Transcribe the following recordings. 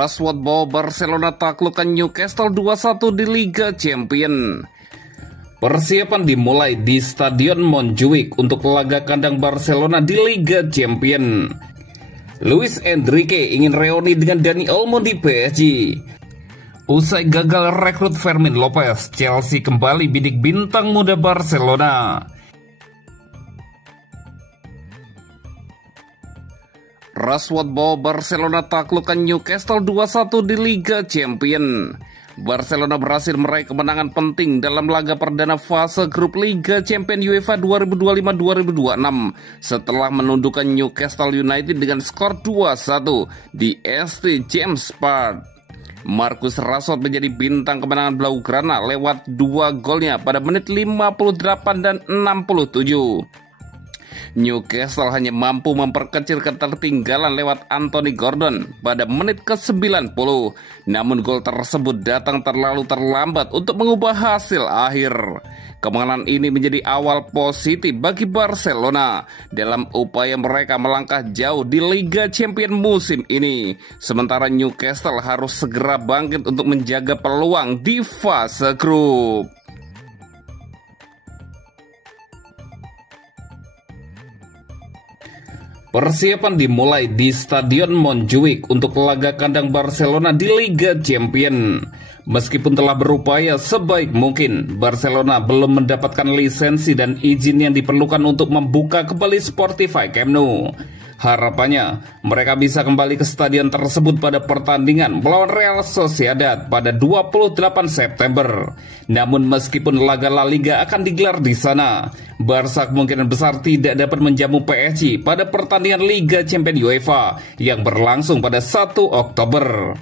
Rashford bawa Barcelona taklukkan Newcastle 2-1 di Liga Champions. Persiapan dimulai di Stadion Montjuic untuk laga kandang Barcelona di Liga Champions. Luis Enrique ingin reuni dengan Dani Olmo di PSG. Usai gagal rekrut Fermin Lopez, Chelsea kembali bidik bintang muda Barcelona. Rashford bawa Barcelona taklukkan Newcastle 2-1 di Liga Champions. Barcelona berhasil meraih kemenangan penting dalam laga perdana fase grup Liga Champions UEFA 2025-2026 setelah menundukkan Newcastle United dengan skor 2-1 di St. James Park. Marcus Rashford menjadi bintang kemenangan Blaugrana lewat 2 golnya pada menit 58 dan 67. Newcastle hanya mampu memperkecil ketertinggalan lewat Anthony Gordon pada menit ke-90. Namun gol tersebut datang terlalu terlambat untuk mengubah hasil akhir. Kemenangan ini menjadi awal positif bagi Barcelona dalam upaya mereka melangkah jauh di Liga Champions musim ini. Sementara Newcastle harus segera bangkit untuk menjaga peluang di fase grup. Persiapan dimulai di Stadion Montjuic untuk laga kandang Barcelona di Liga Champions. Meskipun telah berupaya sebaik mungkin, Barcelona belum mendapatkan lisensi dan izin yang diperlukan untuk membuka kembali Spotify Camp Nou. Harapannya, mereka bisa kembali ke stadion tersebut pada pertandingan melawan Real Sociedad pada 28 September. Namun meskipun laga La Liga akan digelar di sana, Barca kemungkinan besar tidak dapat menjamu PSG pada pertandingan Liga Champions UEFA yang berlangsung pada 1 Oktober.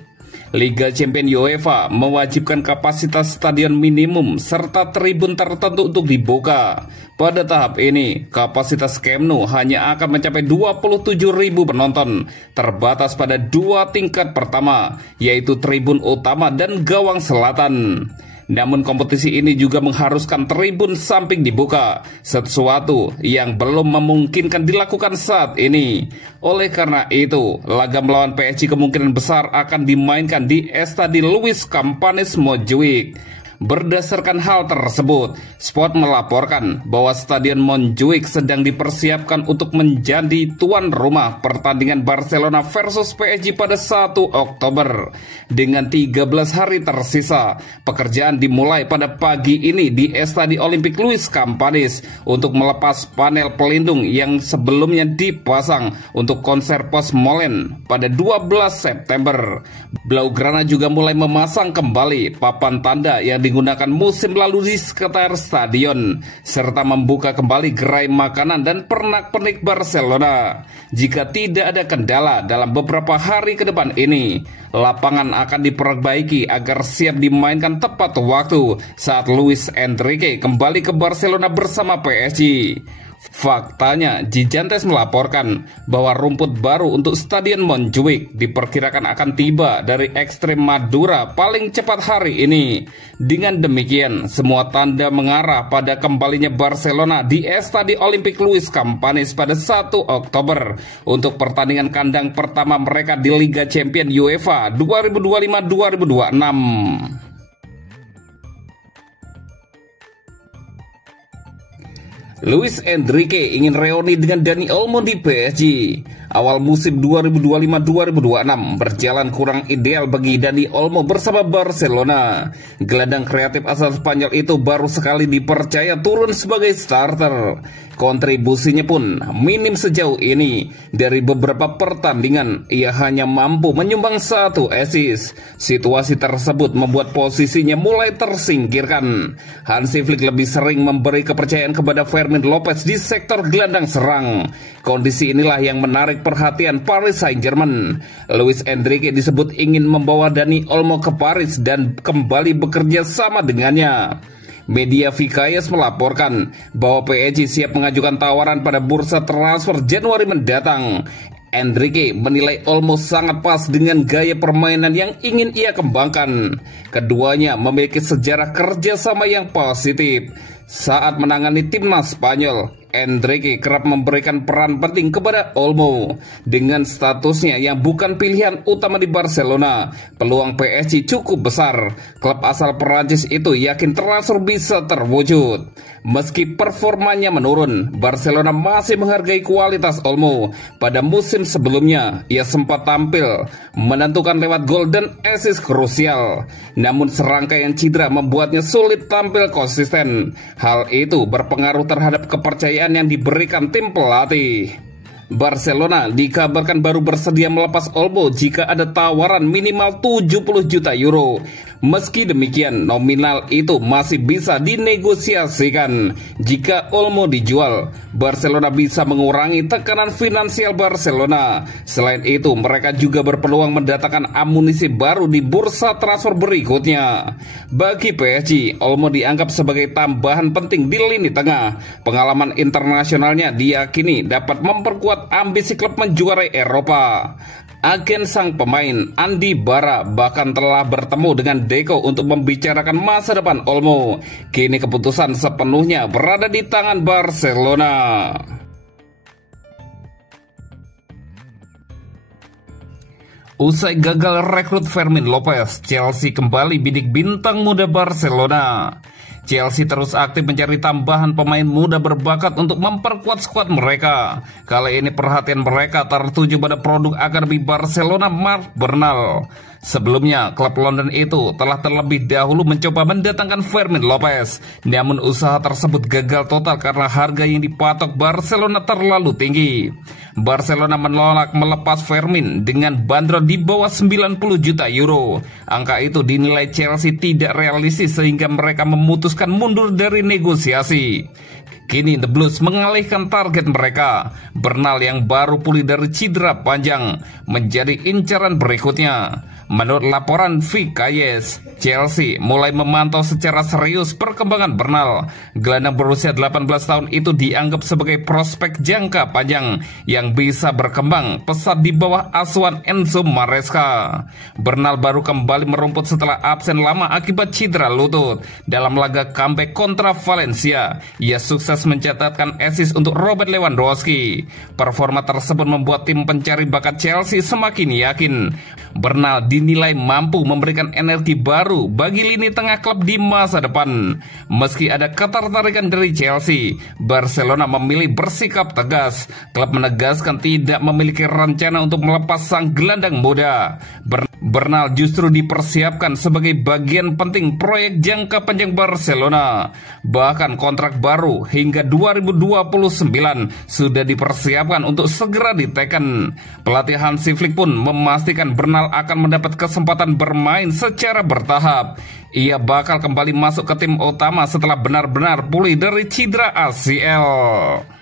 Liga Champions UEFA mewajibkan kapasitas stadion minimum serta tribun tertentu untuk dibuka. Pada tahap ini, kapasitas Camp Nou hanya akan mencapai 27.000 penonton, terbatas pada 2 tingkat pertama, yaitu tribun utama dan gawang selatan. Namun kompetisi ini juga mengharuskan tribun samping dibuka, sesuatu yang belum memungkinkan dilakukan saat ini. Oleh karena itu, laga melawan PSG kemungkinan besar akan dimainkan di Estadi Luis Companys Montjuic. Berdasarkan hal tersebut, Sport melaporkan bahwa Stadion Montjuic sedang dipersiapkan untuk menjadi tuan rumah pertandingan Barcelona versus PSG pada 1 Oktober. Dengan 13 hari tersisa, pekerjaan dimulai pada pagi ini di Estadi Olympique Luis Companys untuk melepas panel pelindung yang sebelumnya dipasang untuk konser Post Malone pada 12 September. Blaugrana juga mulai memasang kembali papan tanda yang digunakan musim lalu di sekitar stadion, serta membuka kembali gerai makanan dan pernak-pernik Barcelona. Jika tidak ada kendala dalam beberapa hari ke depan ini, lapangan akan diperbaiki agar siap dimainkan tepat waktu saat Luis Enrique kembali ke Barcelona bersama PSG. Faktanya, Gigantes melaporkan bahwa rumput baru untuk Stadion Montjuic diperkirakan akan tiba dari Extremadura paling cepat hari ini. Dengan demikian, semua tanda mengarah pada kembalinya Barcelona di Estadi Olympique Luis Companys pada 1 Oktober untuk pertandingan kandang pertama mereka di Liga Champions UEFA 2025-2026. Luis Enrique ingin reuni dengan Dani Olmo di PSG. Awal musim 2025-2026 berjalan kurang ideal bagi Dani Olmo bersama Barcelona. Gelandang kreatif asal Spanyol itu baru sekali dipercaya turun sebagai starter. Kontribusinya pun minim sejauh ini. Dari beberapa pertandingan, ia hanya mampu menyumbang 1 assist. Situasi tersebut membuat posisinya mulai tersingkirkan. Hansi Flick lebih sering memberi kepercayaan kepada Fermin Lopez di sektor gelandang serang. Kondisi inilah yang menarik perhatian Paris Saint-Germain. Luis Enrique disebut ingin membawa Dani Olmo ke Paris dan kembali bekerja sama dengannya. Media Vicayes melaporkan bahwa PSG siap mengajukan tawaran pada bursa transfer Januari mendatang. Enrique menilai Olmo sangat pas dengan gaya permainan yang ingin ia kembangkan. Keduanya memiliki sejarah kerjasama yang positif. Saat menangani timnas Spanyol, Enrique kerap memberikan peran penting kepada Olmo. Dengan statusnya yang bukan pilihan utama di Barcelona, peluang PSG cukup besar. Klub asal Perancis itu yakin transfer bisa terwujud. Meski performanya menurun, Barcelona masih menghargai kualitas Olmo. Pada musim sebelumnya, ia sempat tampil, menentukan lewat gol dan assist krusial. Namun serangkaian cedera membuatnya sulit tampil konsisten. Hal itu berpengaruh terhadap kepercayaan yang diberikan tim pelatih. Barcelona dikabarkan baru bersedia melepas Olmo jika ada tawaran minimal 70 juta euro. Meski demikian, nominal itu masih bisa dinegosiasikan. Jika Olmo dijual, Barcelona bisa mengurangi tekanan finansial Barcelona. Selain itu, mereka juga berpeluang mendatangkan amunisi baru di bursa transfer berikutnya. Bagi PSG, Olmo dianggap sebagai tambahan penting di lini tengah. Pengalaman internasionalnya diyakini dapat memperkuat ambisi klub menjuarai Eropa. Agen sang pemain, Andi Bara, bahkan telah bertemu dengan Deco untuk membicarakan masa depan Olmo. Kini keputusan sepenuhnya berada di tangan Barcelona. Usai gagal rekrut Fermin Lopez, Chelsea kembali bidik bintang muda Barcelona. Chelsea terus aktif mencari tambahan pemain muda berbakat untuk memperkuat skuad mereka. Kali ini perhatian mereka tertuju pada produk akademi Barcelona Marc Bernal. Sebelumnya, klub London itu telah terlebih dahulu mencoba mendatangkan Fermin Lopez. Namun usaha tersebut gagal total karena harga yang dipatok Barcelona terlalu tinggi. Barcelona menolak melepas Fermin dengan bandrol di bawah 90 juta euro. Angka itu dinilai Chelsea tidak realistis sehingga mereka memutuskan mundur dari negosiasi. Kini The Blues mengalihkan target mereka. Bernal yang baru pulih dari cedera panjang menjadi incaran berikutnya. Menurut laporan VKS, Chelsea mulai memantau secara serius perkembangan Bernal. Gelandang berusia 18 tahun itu dianggap sebagai prospek jangka panjang yang bisa berkembang pesat di bawah asuhan Enzo Maresca. Bernal baru kembali merumput setelah absen lama akibat cedera lutut. Dalam laga comeback kontra Valencia, ia sukses mencatatkan assist untuk Robert Lewandowski. Performa tersebut membuat tim pencari bakat Chelsea semakin yakin Bernal dinilai mampu memberikan energi baru bagi lini tengah klub di masa depan. Meski ada ketertarikan dari Chelsea, Barcelona memilih bersikap tegas. Klub menegaskan tidak memiliki rencana untuk melepas sang gelandang muda. Bernal justru dipersiapkan sebagai bagian penting proyek jangka panjang Barcelona. Bahkan kontrak baru hingga 2029 sudah dipersiapkan untuk segera diteken. Pelatih Hansi Flick pun memastikan Bernal akan mendapat kesempatan bermain secara bertahap. Ia bakal kembali masuk ke tim utama setelah benar-benar pulih dari cedera ACL.